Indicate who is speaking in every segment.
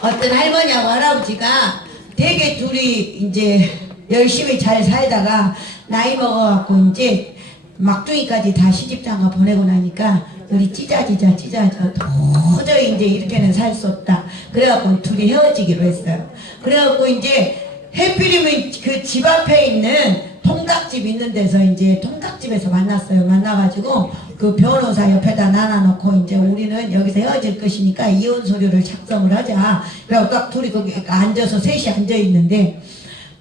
Speaker 1: 어떤 할머니하고 할아버지가 되게 둘이 이제 열심히 잘 살다가 나이 먹어갖고 이제 막둥이까지 다 시집장가 보내고 나니까 우리 찢어지자 찢어져 도저히 이제 이렇게는 살 수 없다. 그래갖고 둘이 헤어지기로 했어요. 그래갖고 이제 해필이면 그 집 앞에 있는 통닭집 있는 데서 이제 통닭집에서 만났어요. 만나가지고 그 변호사 옆에다 놔놔놓고 이제 우리는 여기서 헤어질 것이니까 이혼 서류를 작성을 하자 그래갖고 딱 둘이 거기 앉아서 셋이 앉아 있는데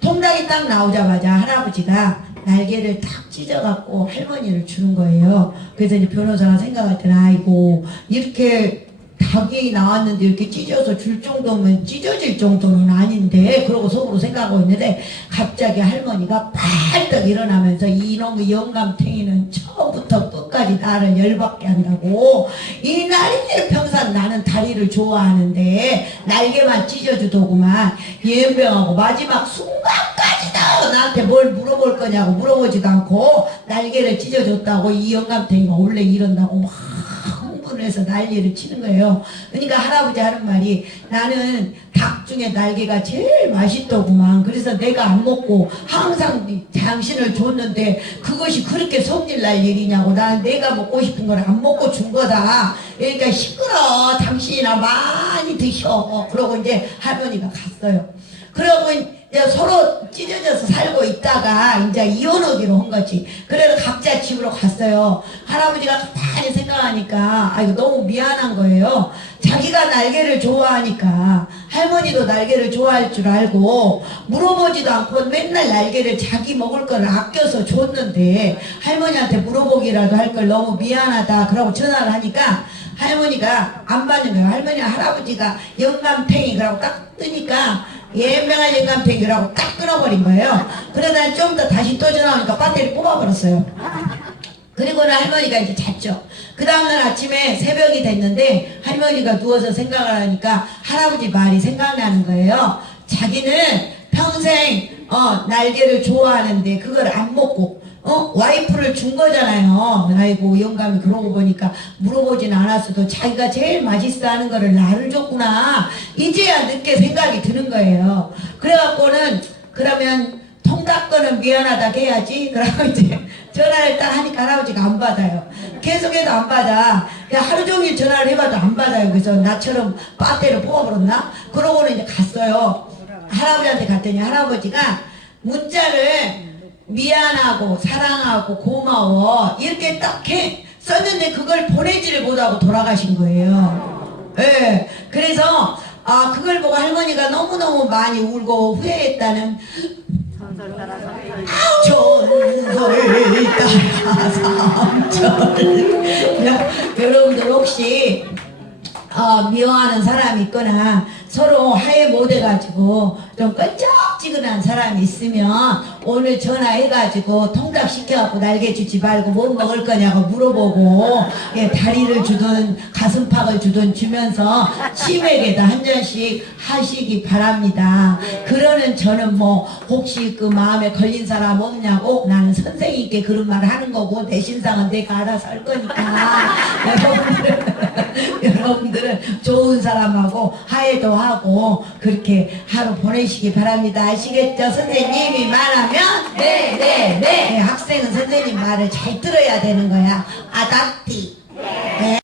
Speaker 1: 통닭이 딱 나오자마자 할아버지가 날개를 탁 찢어갖고 할머니를 주는 거예요. 그래서 이제 변호사가 생각할 때는 아이고 이렇게 닭이 나왔는데 이렇게 찢어서 줄 정도면 찢어질 정도는 아닌데 그러고 속으로 생각하고 있는데 갑자기 할머니가 발떡 일어나면서 이놈의 영감탱이는 처음부터 끝까지 나를 열받게 한다고. 이 날개 평산 나는 다리를 좋아하는데 날개만 찢어주더구만. 예병하고 마지막 순간까지도 나한테 뭘 물어볼 거냐고 물어보지도 않고 날개를 찢어줬다고 이 영감탱이가 원래 이런다고 막 흥분을 해서 난리를 치는 거예요. 그러니까 할아버지 하는 말이 나는 닭 중에 날개가 제일 맛있더구만. 그래서 내가 안 먹고 항상 당신을 줬는데 그것이 그렇게 성질 날 일이냐고. 나는 내가 먹고 싶은 걸 안 먹고 준 거다. 그러니까 시끄러. 당신이나 많이 드셔. 그러고 이제 할머니가 갔어요. 그러고 이제 서로 찢어져서 살고 있다가 이제 이혼하기로 한 거지. 그래서 각자 집으로 갔어요. 할아버지가 가만히 생각하니까 아 이거 너무 미안한 거예요. 자기가 날개를 좋아하니까 할머니도 날개를 좋아할 줄 알고 물어보지도 않고 맨날 날개를 자기 먹을 걸 아껴서 줬는데 할머니한테 물어보기라도 할 걸 너무 미안하다. 그러고 전화를 하니까 할머니가 안 받는 거예요. 할머니 할아버지가 영감탱이 그러고 딱 뜨니까 예명한 영감탱이라고 딱 끊어버린 거예요. 그러다 좀 더 다시 또 전화오니까 배터리 뽑아버렸어요. 그리고는 할머니가 이제 잤죠. 그 다음날 아침에 새벽이 됐는데 할머니가 누워서 생각을 하니까 할아버지 말이 생각나는 거예요. 자기는 평생 어, 날개를 좋아하는데 그걸 안 먹고 어? 와이프를 준 거잖아요. 아이고 영감이 거 보니까 물어보진 않았어도 자기가 제일 맛있어 하는 거를 나를 줬구나. 이제야 늦게 생각이 드는 거예요. 그래갖고는 그러면 통닭 거는 미안하다 해야지. 그러고 이제 전화를 딱 하니까 할아버지가 안 받아요. 계속해도 안 받아. 하루 종일 전화를 해봐도 안 받아요. 그래서 나처럼 빠떼를 뽑아버렸나? 그러고는 이제 갔어요. 할아버지한테 갔더니 할아버지가 문자를 미안하고 사랑하고 고마워 이렇게 딱 해 썼는데 그걸 보내지를 못하고 돌아가신 거예요. 예. 그래서 아 그걸 보고 할머니가 너무너무 많이 울고 후회했다는 전설 따라 삼절 여러분들 혹시 어, 미워하는 사람이 있거나 서로 화해 못해가지고 좀 끈적 지근한 사람이 있으면 오늘 전화해가지고 통닭 시켜갖고 날개 주지 말고 뭐 먹을 거냐고 물어보고 예, 다리를 주든 가슴팍을 주든 주면서 치맥에다 한 잔씩 하시기 바랍니다. 그러는 저는 뭐 혹시 그 마음에 걸린 사람 없냐고 나는 선생님께 그런 말 하는 거고 내 신상은 내가 알아서 할 거니까 여러분들 여러분들은 좋은 사람하고 화해도 하고 그렇게 하루 보내시기 바랍니다. 아시겠죠? 선생님이 말하면
Speaker 2: 네, 네, 네.
Speaker 1: 네, 학생은 선생님 말을 잘 들어야 되는 거야. 아닥띠. 네.